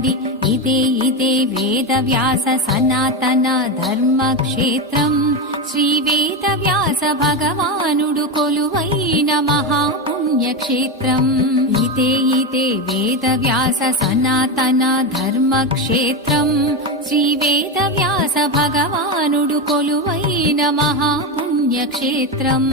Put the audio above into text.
రండి ఇదే వేదవ్యాస సనాతన ధర్మక్షేత్రం. శ్రీ వేదవ్యాస భగవానుడు కొలువైన మహాపుణ్యక్షేత్రం. ఇదే వేదవ్యాస సనాతన ధర్మక్షేత్రం. శ్రీ వేదవ్యాస భగవానుడు కొలువైన మహాపుణ్యక్షేత్రం.